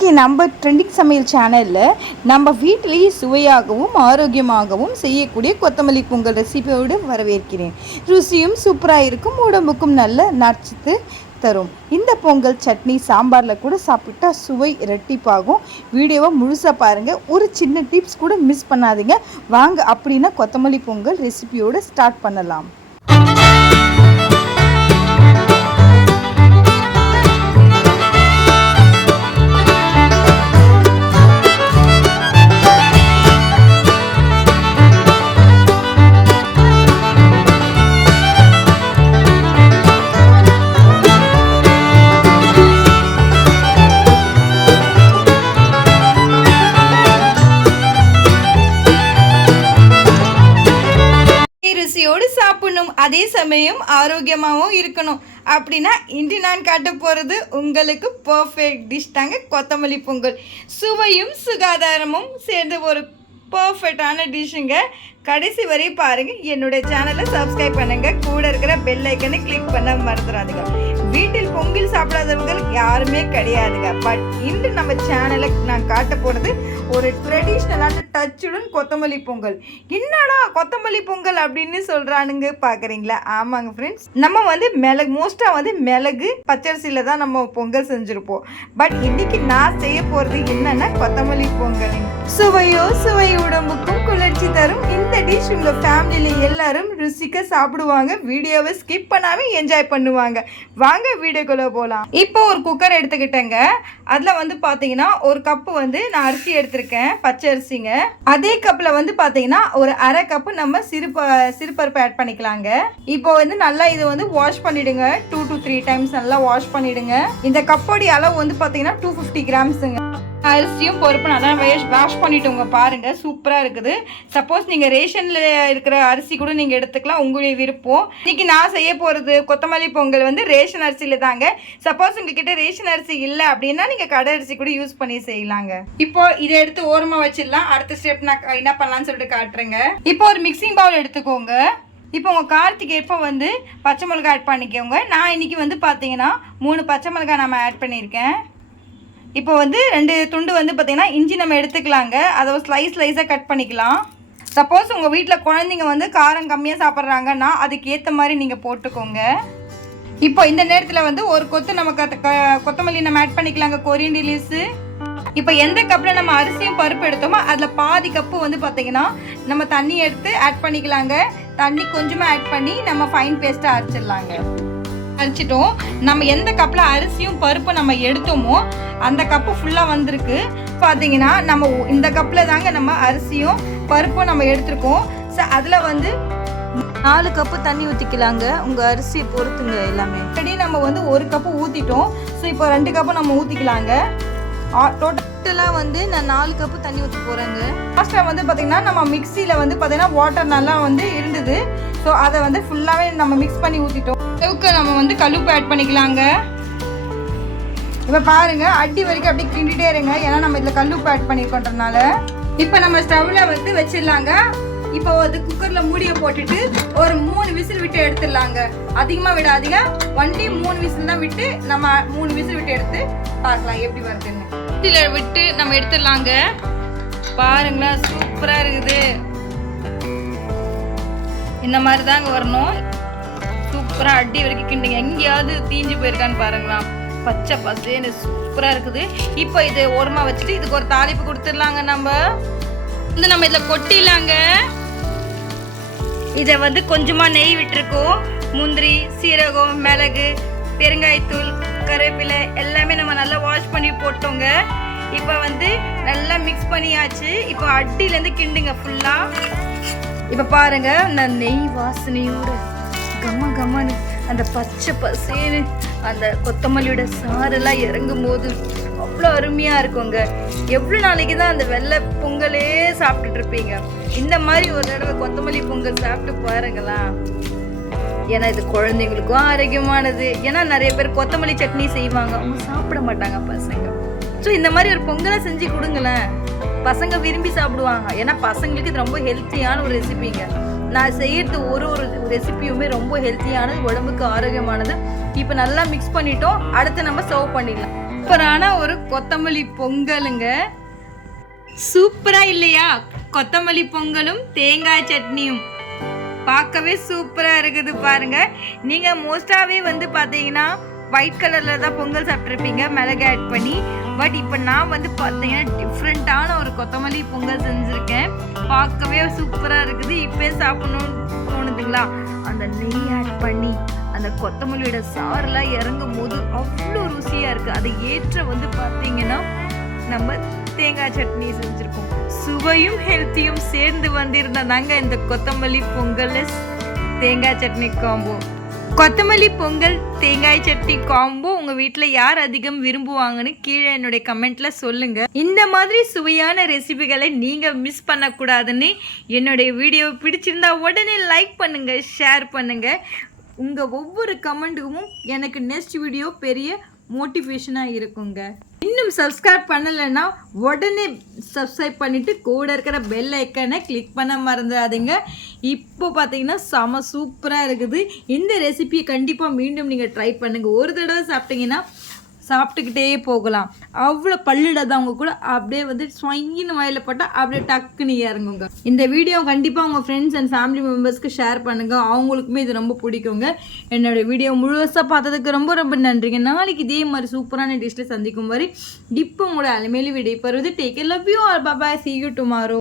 இன்றைக்கி நம்ம ட்ரெண்டிங் சமையல் சேனலில் நம்ம வீட்டிலேயே சுவையாகவும் ஆரோக்கியமாகவும் செய்யக்கூடிய கொத்தமல்லி பொங்கல் ரெசிபியோடு வரவேற்கிறேன். ருசியும் சூப்பராக இருக்கும், உடம்புக்கும் நல்ல நச்சுத்து தரும். இந்த பொங்கல் சட்னி சாம்பாரில் கூட சாப்பிட்டா சுவை இரட்டிப்பாகும். வீடியோவை முழுசாக பாருங்கள். ஒரு சின்ன டிப்ஸ் கூட மிஸ் பண்ணாதீங்க. வாங்க அப்படின்னா கொத்தமல்லி பொங்கல் ரெசிபியோடு ஸ்டார்ட் பண்ணலாம். ருசியோடு சாப்பிடணும், அதே சமயம் ஆரோக்கியமாகவும் இருக்கணும் அப்படின்னா இன்று நான் காட்ட போகிறது உங்களுக்கு பர்ஃபெக்ட் டிஷ் தாங்க. கொத்தமல்லி பொங்கல் சுவையும் சுகாதாரமும் சேர்ந்து ஒரு பர்ஃபெக்டான டிஷ்ஷுங்க. கடைசி வரை பாருங்கள். என்னுடைய சேனலை சப்ஸ்கிரைப் பண்ணுங்கள். கூட இருக்கிற பெல் ஐக்கனை கிளிக் பண்ண மறந்துடாதுங்க. வீட்டில் பொங்கல் சாப்பிடாதவர்கள் யாருமே கிடையாதுங்க. பட் இன்று நம்ம சேனலை நான் காட்ட போகிறது ஒரு ட்ரெடிஷ்னலான டச்சுடன் கொத்தமல்லி பொங்கல். என்னடா கொத்தமல்லி பொங்கல் அப்படின்னு சொல்கிறானுங்க பார்க்குறீங்களா? ஆமாங்க ஃப்ரெண்ட்ஸ், நம்ம மிளகு மோஸ்ட்டாக மிளகு பச்சரிசியில் தான் நம்ம பொங்கல் செஞ்சுருப்போம். பட் இன்னைக்கு நான் செய்ய போகிறது என்னன்னா கொத்தமல்லி பொங்கல். சுவையோ சுவை, உடம்புக்கும் குளிர்ச்சி தரும் இந்த டிஷ் உங்கள் ஃபேமிலியில் எல்லாரும் ருசிக்க சாப்பிடுவாங்க. வீடியோவை ஸ்கிப் பண்ணாமல் என்ஜாய் பண்ணுவாங்க. வாங்க வீடியோக்குள்ளே போகலாம். இப்போ ஒரு குக்கர் எடுத்துக்கிட்டேங்க. அதில் பார்த்தீங்கன்னா ஒரு கப்பு நான் அரிசி எடுத்திருக்கேன், பச்சை அரிசிங்க. அதே கப்பில் பார்த்தீங்கன்னா ஒரு அரை கப்பு நம்ம சிறுபருப்பு ஆட் பண்ணிக்கலாங்க. இப்போ நல்லா இது வாஷ் பண்ணிடுங்க. 2 to 3 டைம்ஸ் நல்லா வாஷ் பண்ணிடுங்க. இந்த கப்போடைய அளவு பார்த்தீங்கன்னா 250 கிராம்ஸுங்க. அரிசியும் பருப்பு நல்லா வாஷ் பண்ணிட்டோங்க. பாருங்க சூப்பராக இருக்குது. சப்போஸ் நீங்கள் ரேஷனில் இருக்கிற அரிசி கூட நீங்கள் எடுத்துக்கலாம், உங்களுடைய விருப்பம். இன்னைக்கு நான் செய்ய போகிறது கொத்தமல்லி பொங்கல் ரேஷன் அரிசியில் தாங்க. சப்போஸ் உங்ககிட்ட ரேஷன் அரிசி இல்லை அப்படின்னா நீங்கள் கடை அரிசி கூட யூஸ் பண்ணி செய்யலாங்க. இப்போ இதை எடுத்து ஓரமாக வச்சிடலாம். அடுத்த ஸ்டெப் நான் என்ன பண்ணலான்னு சொல்லிட்டு காட்டுறேங்க. இப்போ ஒரு மிக்சிங் பவுல் எடுத்துக்கோங்க. இப்போ உங்கள் காரத்துக்கு ஏற்ப பச்சை மிளகாய் ஆட் பண்ணிக்கோங்க. நான் இன்னைக்கு பார்த்தீங்கன்னா 3 பச்சை மிளகாய் நம்ம ஆட் பண்ணியிருக்கேன். இப்போ 2 துண்டு பார்த்தீங்கன்னா இஞ்சி நம்ம எடுத்துக்கலாங்க. அதை ஸ்லைஸாக கட் பண்ணிக்கலாம். சப்போஸ் உங்கள் வீட்டில் குழந்தைங்க காரம் கம்மியாக சாப்பிட்றாங்கன்னா அதுக்கேற்ற மாதிரி நீங்கள் போட்டுக்கோங்க. இப்போ இந்த நேரத்தில் ஒரு கொத்து நமக்கு கொத்தமல்லி நம்ம ஆட் பண்ணிக்கலாங்க, கொரியண்டர் லீவ்ஸு. இப்போ எந்த கப்பில் நம்ம அரிசியும் பருப்பு எடுத்தோமோ அதில் பாதி கப்பு பார்த்தீங்கன்னா நம்ம தண்ணி எடுத்து ஆட் பண்ணிக்கலாங்க. தண்ணி கொஞ்சமாக ஆட் பண்ணி நம்ம ஃபைன் பேஸ்ட்டாக அரைச்சிடலாங்க. அரைச்சிட்டோம். நம்ம எந்த கப்பில் அரிசியும் பருப்பு நம்ம எடுத்தோமோ அந்த கப்பு ஃபுல்லாக வந்திருக்கு. பார்த்தீங்கன்னா நம்ம இந்த கப்பில் தாங்க நம்ம அரிசியும் பருப்பும் நம்ம எடுத்துருக்கோம். ஸோ அதில் 4 கப்பு தண்ணி ஊற்றிக்கலாங்க. உங்கள் அரிசியை பொறுத்துங்க எல்லாமே. ஆல்ரெடி நம்ம 1 கப்பு ஊற்றிட்டோம். ஸோ இப்போ 2 கப்பு நம்ம ஊற்றிக்கலாங்க. டோட்டலாக நான் 4 கப்பு தண்ணி ஊற்றி போகிறேங்க. லாஸ்ட்டாக பார்த்தீங்கன்னா நம்ம மிக்சியில் பார்த்தீங்கன்னா வாட்டர் நல்லா இருந்தது. ஸோ அதை ஃபுல்லாகவே நம்ம மிக்ஸ் பண்ணி ஊற்றிட்டோம். அளவுக்கு நம்ம கல்லுப்பு ஆட் பண்ணிக்கலாங்க. இப்போ பாருங்க, அடி வரைக்கும் அப்படியே கிண்டிட்டே இருங்க. ஏன்னா நம்ம இதில் கல்லுப்பு ஆட் பண்ணிருக்கோன்றனால. இப்போ நம்ம ஸ்டவ்வில் வச்சிடலாங்க. இப்போ குக்கரில் மூடியை போட்டுட்டு ஒரு 3 விசில் விட்டு எடுத்துடலாங்க. அதிகமாக விடாதீங்க, ஒன்லி 3 விசில் தான் விட்டு நம்ம 3 விசில் விட்டு எடுத்து பார்க்கலாம் எப்படி வருதுன்னு. இதில் விட்டு நம்ம எடுத்துடலாங்க. பாருங்களா சூப்பராக இருக்குது. இந்த மாதிரி தாங்க வரணும். சூப்பராக அடி வரைக்கும் கிண்டுங்க. எங்கேயாவது தீஞ்சு போயிருக்கான்னு பாருங்களா. பச்சை பசேன்னு சூப்பராக இருக்குது. இப்போ இது ஓரமாக வச்சுட்டு இதுக்கு ஒரு தாளிப்பு கொடுத்துடலாங்க. நம்ம இதில் கொட்டிடலாங்க. இதை கொஞ்சமாக நெய் விட்டுருக்கோம். முந்திரி, சீரகம், மிளகு, பெருங்காயத்தூள், கருவேப்பிலை எல்லாமே நம்ம நல்லா வாஷ் பண்ணி போட்டோங்க. இப்போ நல்லா மிக்ஸ் பண்ணியாச்சு. இப்போ அடியிலேருந்து கிண்டுங்க ஃபுல்லாக. இப்போ பாருங்க, நான் நெய் வாசனையோடு கம்மன்னு அந்த பச்சை பசேன்னு அந்த கொத்தமல்லியோட சாரெல்லாம் இறங்கும் போது அவ்வளோ அருமையாக இருக்குங்க. எவ்வளோ நாளைக்கு தான் அந்த வெள்ளை பொங்கலே சாப்பிட்டுட்டு இருப்பீங்க. இந்த மாதிரி ஒரு தடவை கொத்தமல்லி பொங்கல் சாப்பிட்டு பாருங்களா. ஏன்னா இது குழந்தைங்களுக்கும் ஆரோக்கியமானது. ஏன்னா நிறைய பேர் கொத்தமல்லி சட்னி செய்வாங்க, அவங்க சாப்பிட மாட்டாங்க பசங்க. ஸோ இந்த மாதிரி ஒரு பொங்கலை செஞ்சு கொடுங்களேன், பசங்க விரும்பி சாப்பிடுவாங்க. ஏன்னா பசங்களுக்கு இது ரொம்ப ஹெல்த்தியான ஒரு ரெசிபிங்க. நான் செய்கிறது ஒரு ரெசிபியுமே ரொம்ப ஹெல்த்தியானது, உடம்புக்கு ஆரோக்கியமானது. இப்போ நல்லா மிக்ஸ் பண்ணிட்டோம். அடுத்து நம்ம சர்வ் பண்ணிடலாம். சூப்பரான ஒரு கொத்தமல்லி பொங்கலுங்க. சூப்பரா இல்லையா? கொத்தமல்லி பொங்கலும் தேங்காய் சட்னியும் பார்க்கவே சூப்பரா இருக்குது பாருங்க. நீங்க மோஸ்டாவே வந்து பாத்தீங்கன்னா ஒயிட் கலர்ல தான் பொங்கல் சாப்பிட்ருப்பீங்க மிளகு ஆட் பண்ணி. பட் இப்போ நான் வந்து பார்த்தீங்கன்னா டிஃப்ரெண்ட்டான ஒரு கொத்தமல்லி பொங்கல் செஞ்சுருக்கேன். பார்க்கவே சூப்பராக இருக்குது. இப்போ சாப்பிடணும்னு தோணுதுங்களா? அந்த நெய் ஆட் பண்ணி அந்த கொத்தமல்லியோட சாரெலாம் இறங்கும் போது அவ்வளோ ருசியாக இருக்குது. அதை ஏற்ற வந்து பார்த்தீங்கன்னா நம்ம தேங்காய் சட்னி செஞ்சுருக்கோம். சுவையும் ஹெல்த்தியும் சேர்ந்து வந்திருந்தாங்க இந்த கொத்தமல்லி பொங்கல் தேங்காய் சட்னி காம்போ. கொத்தமல்லி பொங்கல் தேங்காய் சட்னி காம்போ உங்கள் வீட்டில் யார் அதிகம் விரும்புவாங்கன்னு கீழே என்னுடைய கமெண்ட்டில் சொல்லுங்கள். இந்த மாதிரி சுவையான ரெசிபிகளை நீங்கள் மிஸ் பண்ணக்கூடாதுன்னு என்னுடைய வீடியோவை பிடிச்சிருந்தா உடனே லைக் பண்ணுங்கள், ஷேர் பண்ணுங்கள். உங்கள் ஒவ்வொரு கமெண்ட்டுக்கும் எனக்கு நெக்ஸ்ட் வீடியோ பெரிய மோட்டிவேஷனாக இருக்குங்க. இன்னும் சப்ஸ்கிரைப் பண்ணலைன்னா உடனே சப்ஸ்கிரைப் பண்ணிவிட்டு கூட இருக்கிற பெல் ஐக்கனை கிளிக் பண்ண மறந்துடாதீங்க. இப்போ பார்த்தீங்கன்னா செம சூப்பராக இருக்குது. இந்த ரெசிபியை கண்டிப்பாக மீண்டும் நீங்கள் ட்ரை பண்ணுங்கள். ஒரு தடவை சாப்பிட்டீங்கன்னா சாப்பிட்டுக்கிட்டே போகலாம். அவ்வளோ பல்லிடாதவங்க கூட அப்படியே வந்து ஸ்வங்கின்னு வாயில் போட்டால் அப்படியே டக்குன்னு இறங்குங்க. இந்த வீடியோ கண்டிப்பாக உங்கள் ஃப்ரெண்ட்ஸ் அண்ட் ஃபேமிலி மெம்பர்ஸ்க்கு ஷேர் பண்ணுங்கள். அவங்களுக்குமே இது ரொம்ப பிடிக்குங்க. என்னோடய வீடியோ முழுசாக பார்த்ததுக்கு ரொம்ப ரொம்ப நன்றிங்க. நாளைக்கு இதே மாதிரி சூப்பரான டிஷ்ஷில் சந்திக்கும் வரை இப்போ உங்களோட அலுமையில விடைபெறுவது. Take care, love you all, bye bye, see you tomorrow.